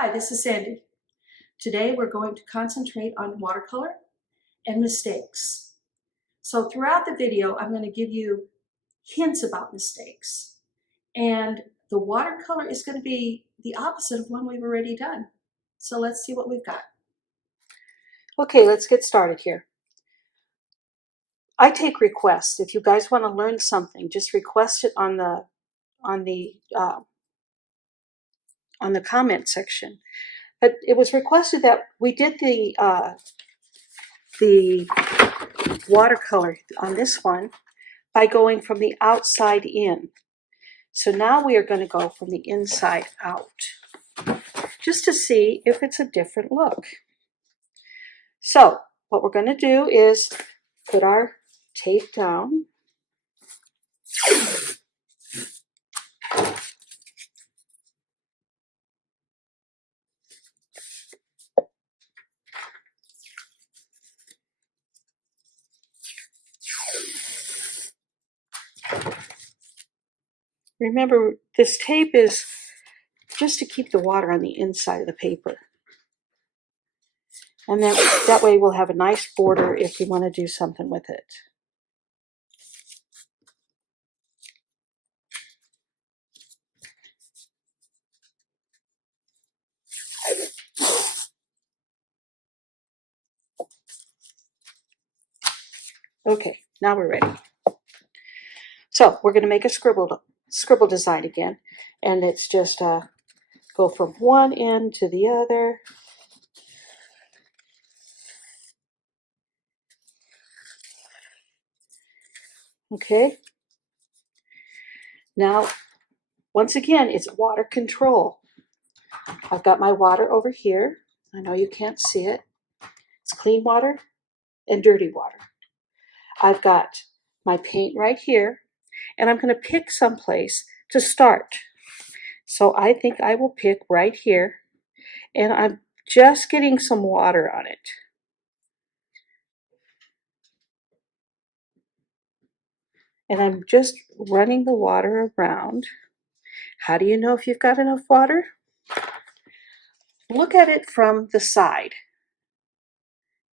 Hi, this is Sandy. Today we're going to concentrate on watercolor and mistakes. So throughout the video, I'm going to give you hints about mistakes. And the watercolor is going to be the opposite of one we've already done. So let's see what we've got. Okay, let's get started here. I take requests. If you guys want to learn something, just request it on the comment section. But it was requested that we did the watercolor on this one by going from the outside in. So now we are going to go from the inside out, just to see if it's a different look. So what we're going to do is put our tape down. Remember, this tape is just to keep the water on the inside of the paper. And then that way we'll have a nice border if we want to do something with it. Okay, now we're ready. So we're going to make a scribble design again. And it's just go from one end to the other. Okay. Now, once again, it's water control. I've got my water over here. I know you can't see it. It's clean water and dirty water. I've got my paint right here, and I'm going to pick someplace to start. So I think I will pick right here, and I'm just getting some water on it. And I'm just running the water around. How do you know if you've got enough water? Look at it from the side.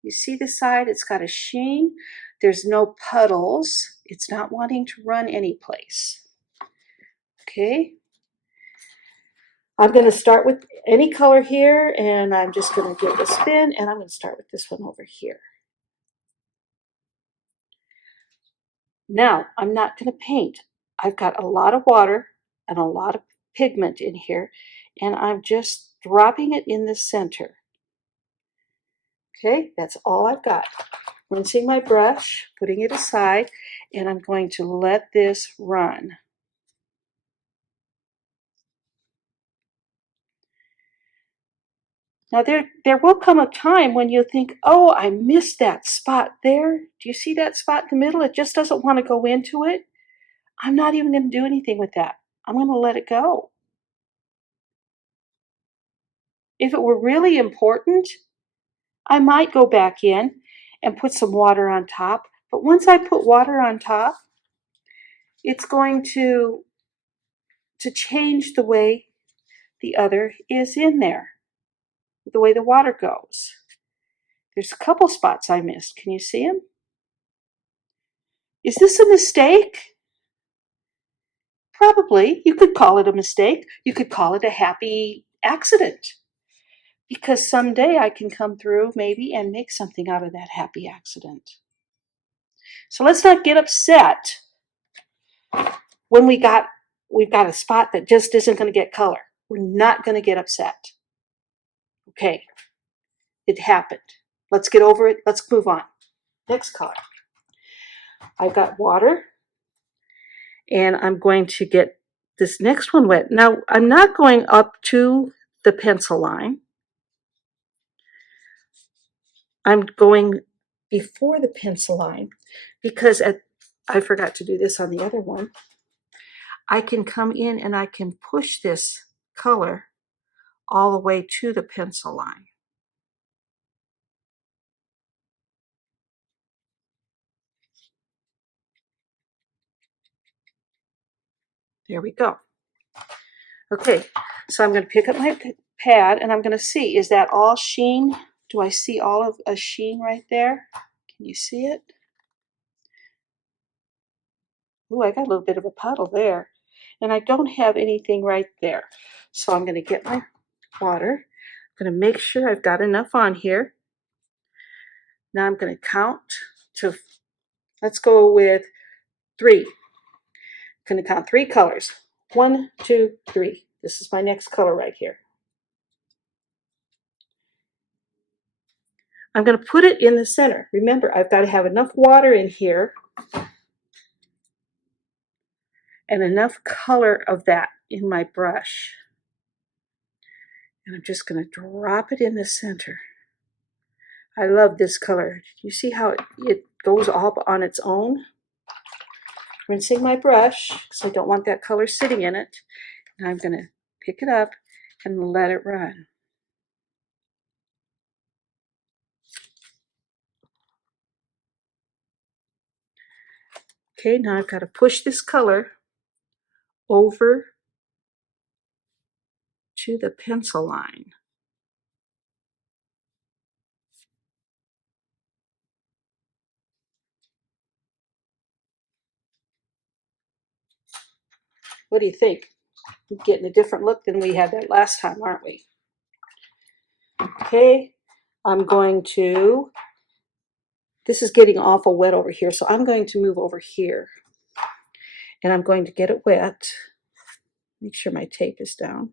You see the side? It's got a sheen. There's no puddles. It's not wanting to run anyplace. Okay. I'm going to start with any color here, and I'm just going to give it a spin, and I'm going to start with this one over here. Now, I'm not going to paint. I've got a lot of water and a lot of pigment in here, and I'm just dropping it in the center. Okay, that's all I've got. Rinsing my brush, putting it aside, and I'm going to let this run. Now there will come a time when you'll think, oh, I missed that spot there. Do you see that spot in the middle? It just doesn't want to go into it. I'm not even going to do anything with that. I'm going to let it go. If it were really important, I might go back in and put some water on top. But once I put water on top, it's going to change the way the other is in there, the way the water goes. There's a couple spots I missed. Can you see them? Is this a mistake? Probably. You could call it a mistake. You could call it a happy accident. Because someday I can come through maybe and make something out of that happy accident. So let's not get upset when we've got a spot that just isn't going to get color. We're not going to get upset. Okay, it happened. Let's get over it. Let's move on. Next color. I've got water, and I'm going to get this next one wet. Now, I'm not going up to the pencil line. I'm going before the pencil line because I forgot to do this on the other one. I can come in and I can push this color all the way to the pencil line. There we go. Okay, so I'm going to pick up my pad, and I'm going to see, is that all sheen? Do I see all of a sheen right there? Can you see it? Ooh, I got a little bit of a puddle there. And I don't have anything right there. So I'm going to get my water. I'm going to make sure I've got enough on here. Now I'm going to count to, let's go with 3. I'm going to count 3 colors. 1, 2, 3. This is my next color right here. I'm going to put it in the center. Remember, I've got to have enough water in here and enough color of that in my brush. And I'm just going to drop it in the center. I love this color. You see how it goes up on its own? Rinsing my brush because I don't want that color sitting in it. And I'm going to pick it up and let it run. Okay, now I've got to push this color over to the pencil line. What do you think? We're getting a different look than we had that last time, aren't we? Okay, I'm going to, this is getting awful wet over here, so I'm going to move over here. And I'm going to get it wet. Make sure my tape is down.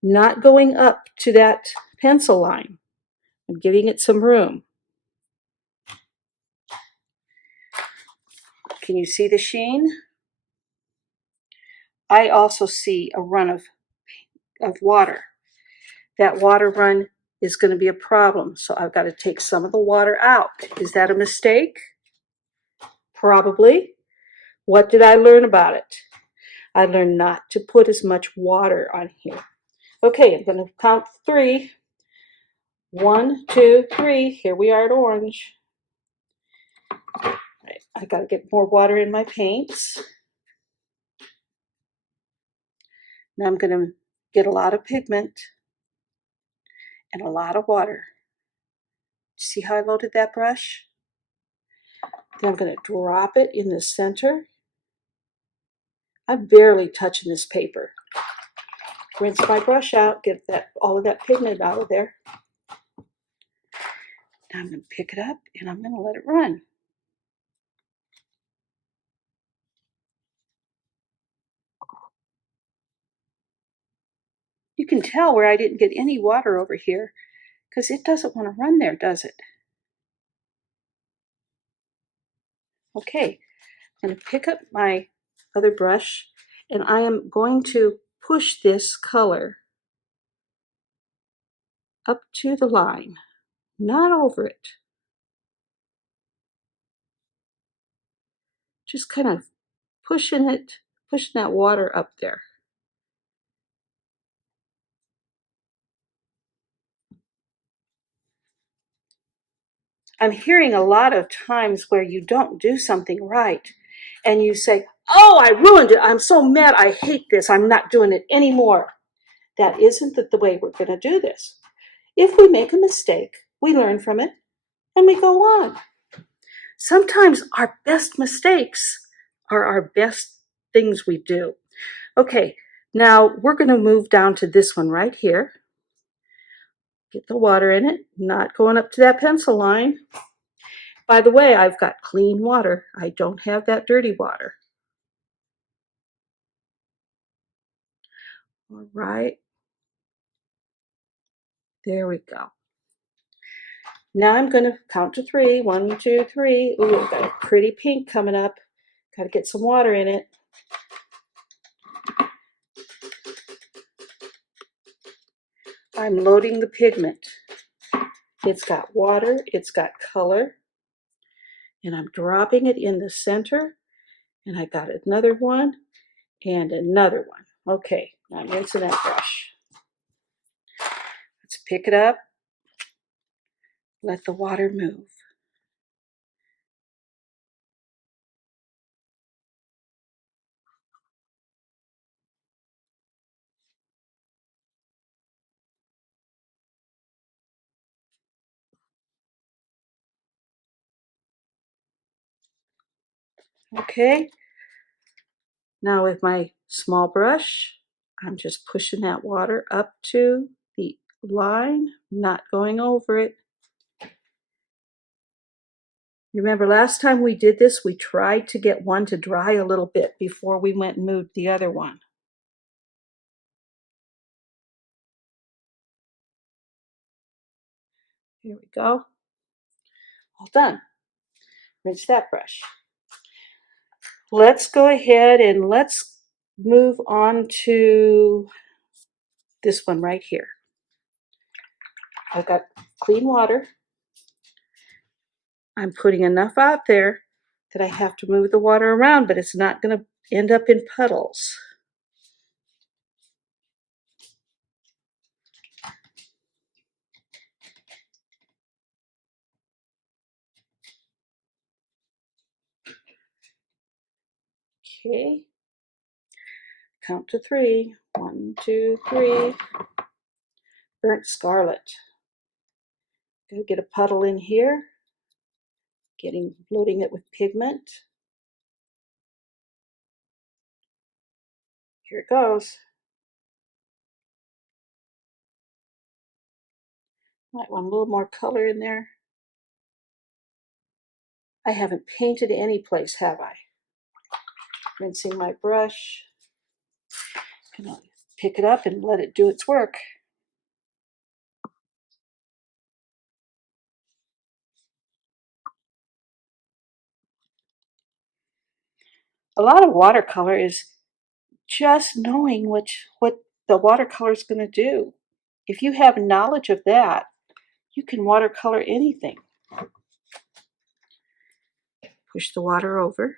Not going up to that pencil line. I'm giving it some room. Can you see the sheen? I also see a run of water. That water run is going to be a problem, so I've got to take some of the water out. Is that a mistake? Probably. What did I learn about it? I learned not to put as much water on here. Okay, I'm going to count 3. 1, 2, 3. Here we are at orange. Right, I got to get more water in my paints. Now I'm going to get a lot of pigment and a lot of water. See how I loaded that brush? Then I'm going to drop it in the center. I'm barely touching this paper. Rinse my brush out, get all of that pigment out of there. Now I'm going to pick it up and I'm going to let it run. You can tell where I didn't get any water over here because it doesn't want to run there, does it? Okay, I'm going to pick up my other brush and I am going to push this color up to the line, not over it. Just kind of pushing that water up there. I'm hearing a lot of times where you don't do something right and you say, oh, I ruined it. I'm so mad. I hate this. I'm not doing it anymore. That isn't the way we're going to do this. If we make a mistake, we learn from it and we go on. Sometimes our best mistakes are our best things we do. Okay, now we're going to move down to this one right here. Get the water in it, not going up to that pencil line. By the way, I've got clean water. I don't have that dirty water. All right. There we go. Now I'm going to count to 3. 1, 2, 3. Ooh, I've got a pretty pink coming up. Got to get some water in it. I'm loading the pigment. It's got water. It's got color. And I'm dropping it in the center. And I got another one and another one. Okay, now I'm rinsing that brush. Let's pick it up. Let the water move. Okay, now with my small brush, I'm just pushing that water up to the line, not going over it. Remember last time we did this, we tried to get one to dry a little bit before we went and moved the other one. Here we go. All done. Rinse that brush. Let's go ahead and let's move on to this one right here. I've got clean water. I'm putting enough out there that I have to move the water around, but it's not going to end up in puddles. Okay. Count to 3. 1, 2, 3. Burnt scarlet. Gonna get a puddle in here. Loading it with pigment. Here it goes. Might want a little more color in there. I haven't painted any place, have I? Rinsing my brush. Gonna pick it up and let it do its work. A lot of watercolor is just knowing what the watercolor is going to do. If you have knowledge of that, you can watercolor anything. Push the water over.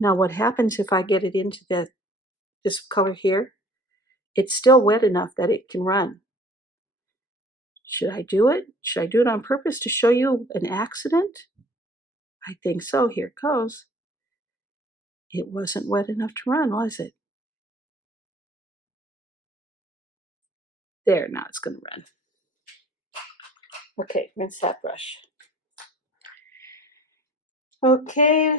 Now what happens if I get it into this color here? It's still wet enough that it can run. Should I do it? Should I do it on purpose to show you an accident? I think so. Here it goes. It wasn't wet enough to run, was it? There, now it's going to run. Okay, rinse that brush. Okay,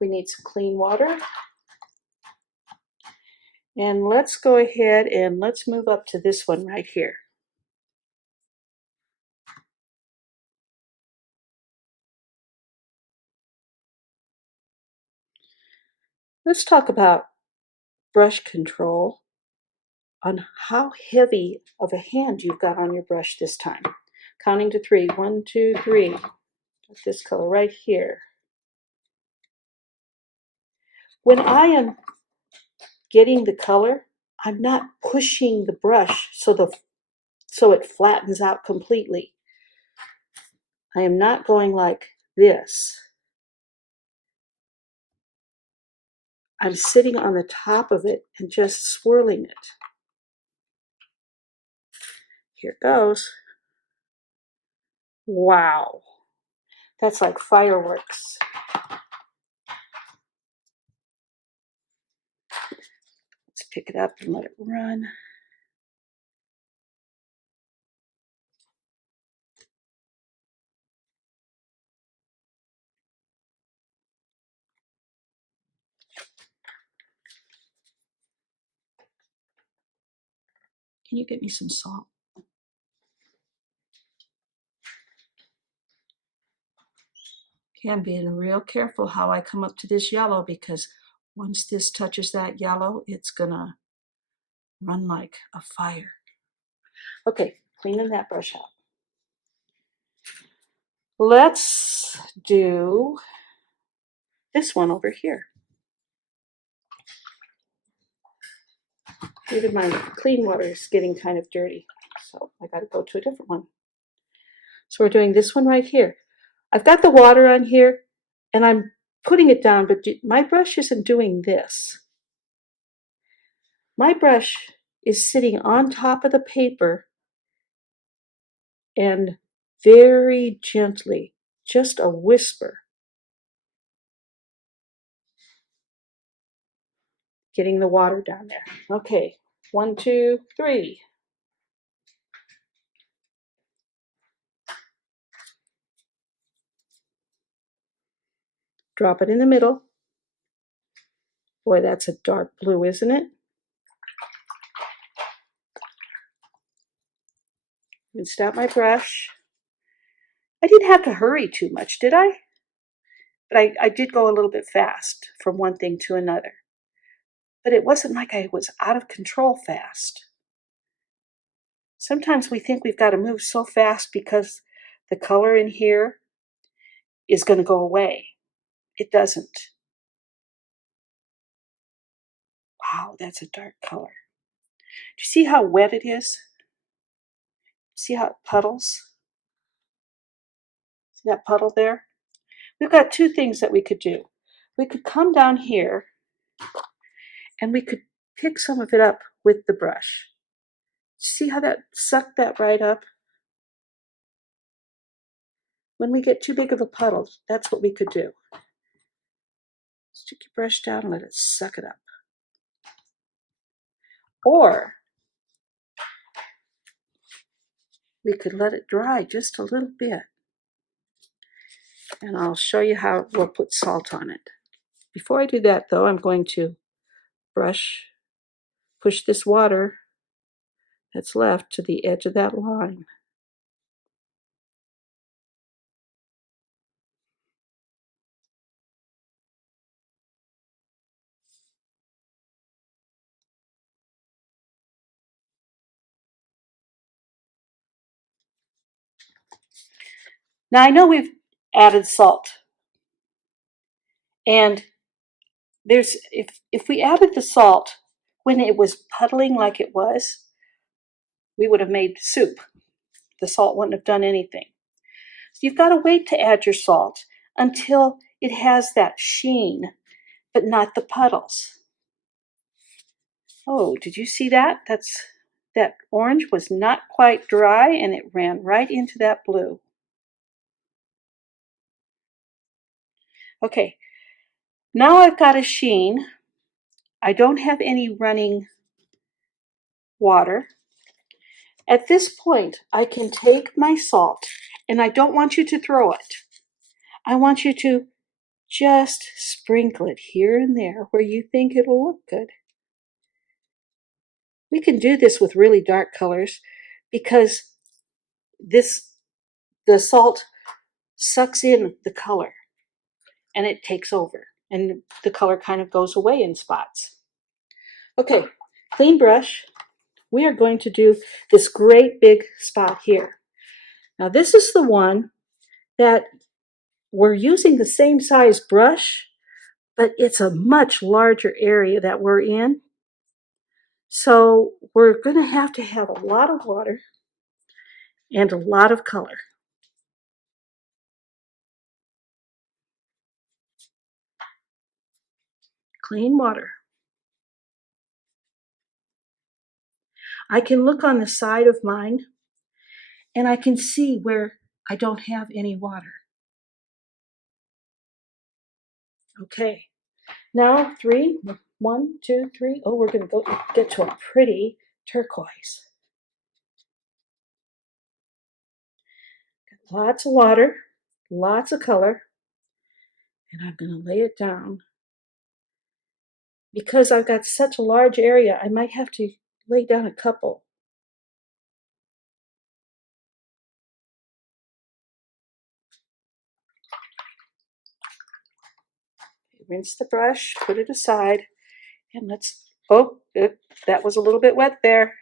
we need some clean water. And let's go ahead and let's move up to this one right here. Let's talk about brush control on how heavy of a hand you've got on your brush this time. Counting to 3. 1, 2, 3. This color right here. When I am getting the color, I'm not pushing the brush so it flattens out completely. I am not going like this. I'm sitting on the top of it and just swirling it. Here it goes. Wow. That's like fireworks. Let's pick it up and let it run. Can you get me some salt? Okay, I'm being real careful how I come up to this yellow because once this touches that yellow, it's gonna run like a fire. Okay, cleaning that brush out. Let's do this one over here. Even my clean water is getting kind of dirty, so I gotta go to a different one. So we're doing this one right here. I've got the water on here and I'm putting it down, but my brush isn't doing this. My brush is sitting on top of the paper and very gently, just a whisper, getting the water down there. Okay, 1, 2, 3. Drop it in the middle. Boy, that's a dark blue, isn't it? Rinsed out my brush. I didn't have to hurry too much, did I? But I did go a little bit fast from one thing to another. But it wasn't like I was out of control fast. Sometimes we think we've got to move so fast because the color in here is going to go away. It doesn't. Wow, that's a dark color. Do you see how wet it is? See how it puddles? See that puddle there? We've got two things that we could do. We could come down here and we could pick some of it up with the brush. See how that sucked that right up? When we get too big of a puddle, that's what we could do. Stick your brush down and let it suck it up. Or we could let it dry just a little bit. And I'll show you how we'll put salt on it. Before I do that, though, I'm going to push this water that's left to the edge of that line. Now I know we've added salt, and if we added the salt when it was puddling like it was, we would have made soup. The salt wouldn't have done anything. So you've got to wait to add your salt until it has that sheen, but not the puddles. Oh, did you see that? That orange was not quite dry and it ran right into that blue. Okay, now I've got a sheen. I don't have any running water. At this point, I can take my salt, and I don't want you to throw it. I want you to just sprinkle it here and there where you think it'll look good. We can do this with really dark colors because the salt sucks in the color and it takes over and the color kind of goes away in spots. Okay, clean brush. We are going to do this great big spot here. Now this is the one that we're using the same size brush, but it's a much larger area that we're in. So we're going to have a lot of water and a lot of color. Clean water. I can look on the side of mine and I can see where I don't have any water. Okay, now 3, 1, 2, 3. Oh, we're going to get to a pretty turquoise. Lots of water, lots of color, and I'm going to lay it down. Because I've got such a large area, I might have to lay down a couple. Rinse the brush, put it aside, and that was a little bit wet there.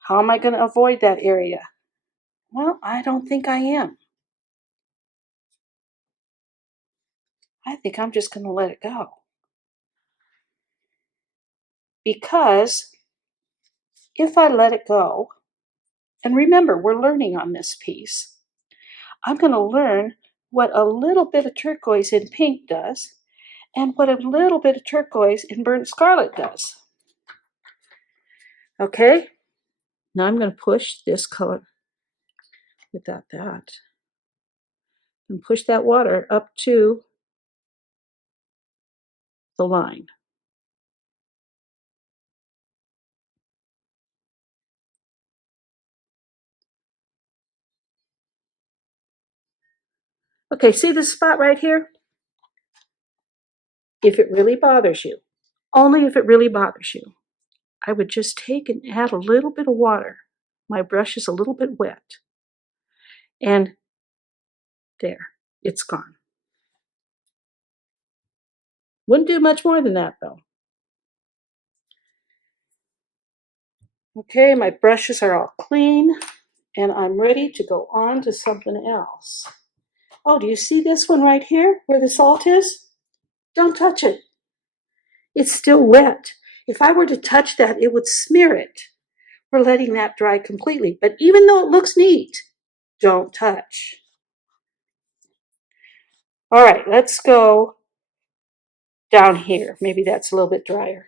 How am I going to avoid that area? Well, I don't think I am. I think I'm just going to let it go. Because if I let it go, and remember, we're learning on this piece, I'm going to learn what a little bit of turquoise in pink does and what a little bit of turquoise in burnt scarlet does. Okay, now I'm going to push this color without that and push that water up to the line. Okay, see this spot right here? If it really bothers you, only if it really bothers you, I would just take and add a little bit of water. My brush is a little bit wet. And there, it's gone. Wouldn't do much more than that though. Okay, my brushes are all clean and I'm ready to go on to something else. Oh, do you see this one right here where the salt is? Don't touch it. It's still wet. If I were to touch that, it would smear it. We're letting that dry completely. But even though it looks neat, don't touch. All right, let's go down here. Maybe that's a little bit drier.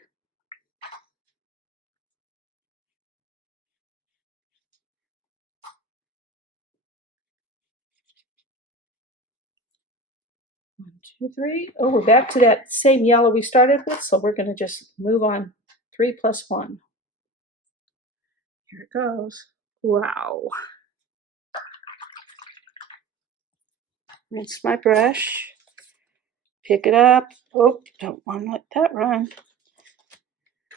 One, two, three. Oh, we're back to that same yellow we started with, so we're going to just move on. 3 plus 1. Here it goes. Wow. Rinse my brush. Pick it up. Oh, don't want to let that run.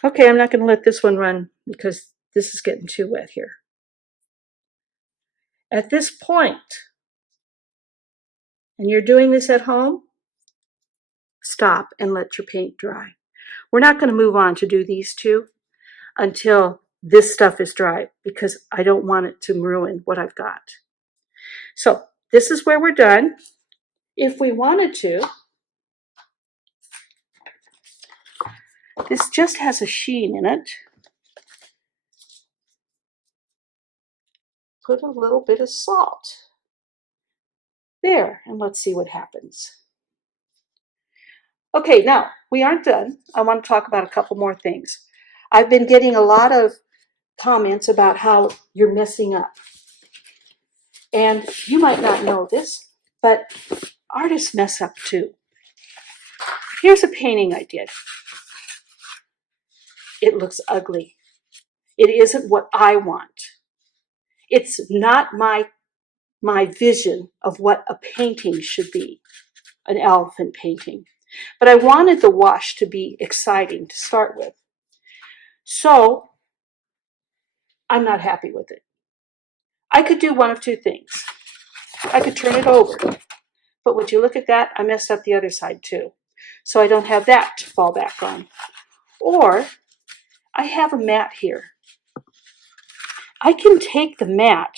Okay, I'm not going to let this one run because this is getting too wet here. At this point, and you're doing this at home, stop and let your paint dry. We're not going to move on to do these two until this stuff is dry because I don't want it to ruin what I've got. So this is where we're done. If we wanted to, this just has a sheen in it. Put a little bit of salt. There, and let's see what happens. Okay, now we aren't done. I want to talk about a couple more things. I've been getting a lot of comments about how you're messing up. And you might not know this, but artists mess up too. Here's a painting I did. It looks ugly. It isn't what I want. It's not my vision of what a painting should be, an elephant painting. But I wanted the wash to be exciting to start with. So I'm not happy with it. I could do one of two things. I could turn it over, but would you look at that? I messed up the other side too. So I don't have that to fall back on. Or I have a mat here. I can take the mat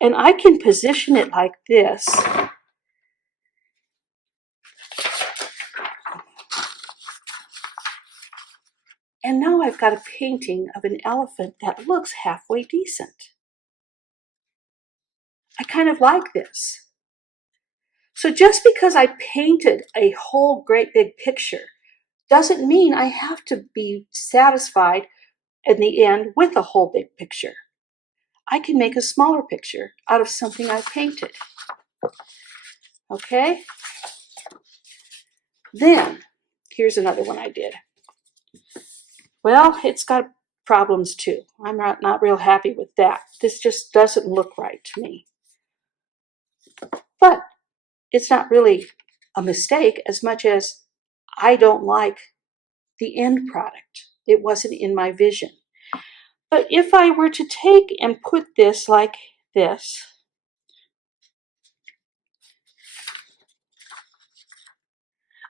and I can position it like this. And now I've got a painting of an elephant that looks halfway decent. I kind of like this. So just because I painted a whole great big picture doesn't mean I have to be satisfied in the end with a whole big picture. I can make a smaller picture out of something I painted. Okay? Then, here's another one I did. Well, it's got problems too. I'm not real happy with that. This just doesn't look right to me. But it's not really a mistake as much as I don't like the end product. It wasn't in my vision. But if I were to take and put this like this,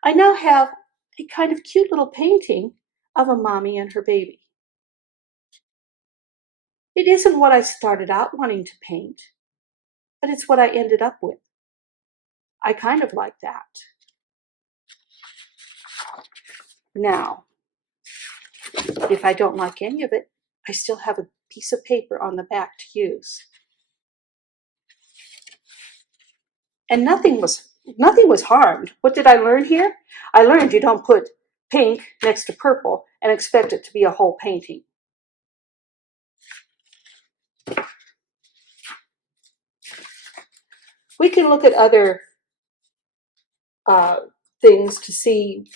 I now have a kind of cute little painting of a mommy and her baby. It isn't what I started out wanting to paint, but it's what I ended up with. I kind of like that. Now, if I don't like any of it, I still have a piece of paper on the back to use. And nothing was harmed. What did I learn here? I learned you don't put pink next to purple and expect it to be a whole painting. We can look at other things to see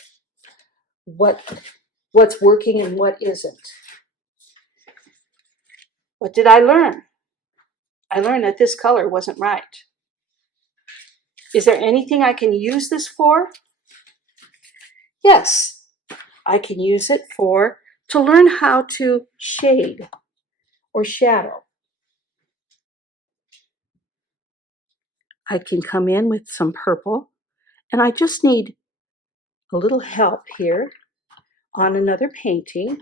what's working and what isn't. What did I learn? I learned that this color wasn't right. Is there anything I can use this for? Yes, I can use it to learn how to shade or shadow. I can come in with some purple, and I just need a little help here on another painting.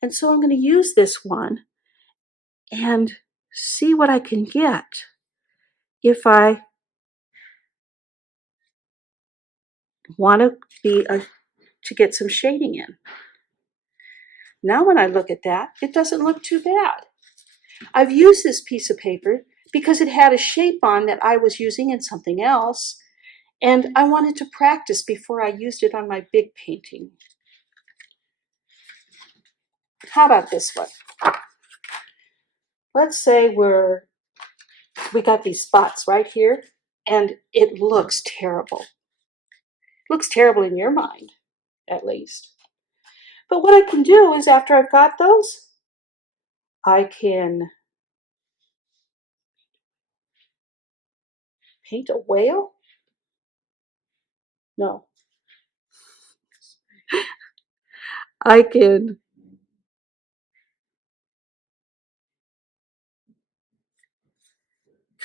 And so I'm going to use this one and see what I can get if I want to get some shading in. Now when I look at that, it doesn't look too bad. I've used this piece of paper because it had a shape on that I was using in something else, and I wanted to practice before I used it on my big painting. How about this one? Let's say we got these spots right here, and it looks terrible. It looks terrible in your mind, at least. But what I can do is after I've got those, I can paint a whale? No. I can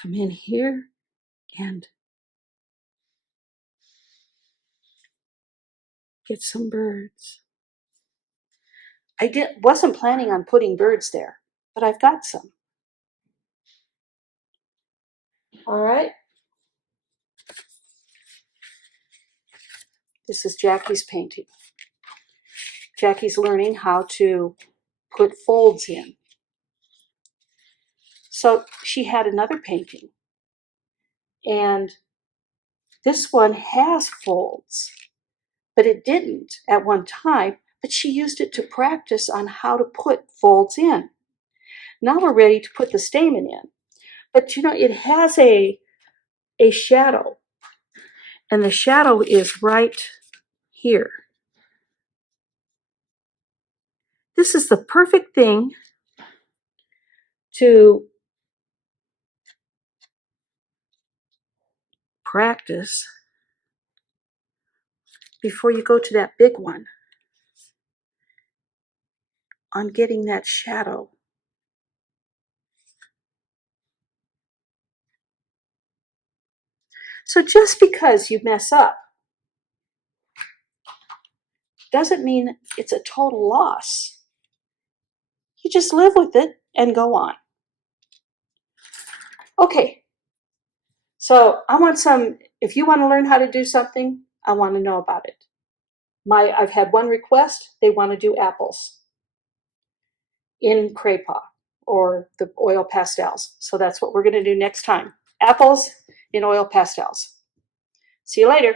come in here and get some birds. I wasn't planning on putting birds there, but I've got some. All right. This is Jacki's painting. Jacki's learning how to put folds in. So she had another painting, and this one has folds, but it didn't at one time, but she used it to practice on how to put folds in. Now we're ready to put the stamen in. But it has a shadow, and the shadow is right here. This is the perfect thing to practice before you go to that big one on getting that shadow. So just because you mess up doesn't mean it's a total loss. You just live with it and go on. Okay, so if you want to learn how to do something, I want to know about it. I've had one request, they want to do apples in Craypaw or the oil pastels. So that's what we're going to do next time. Apples in oil pastels. See you later.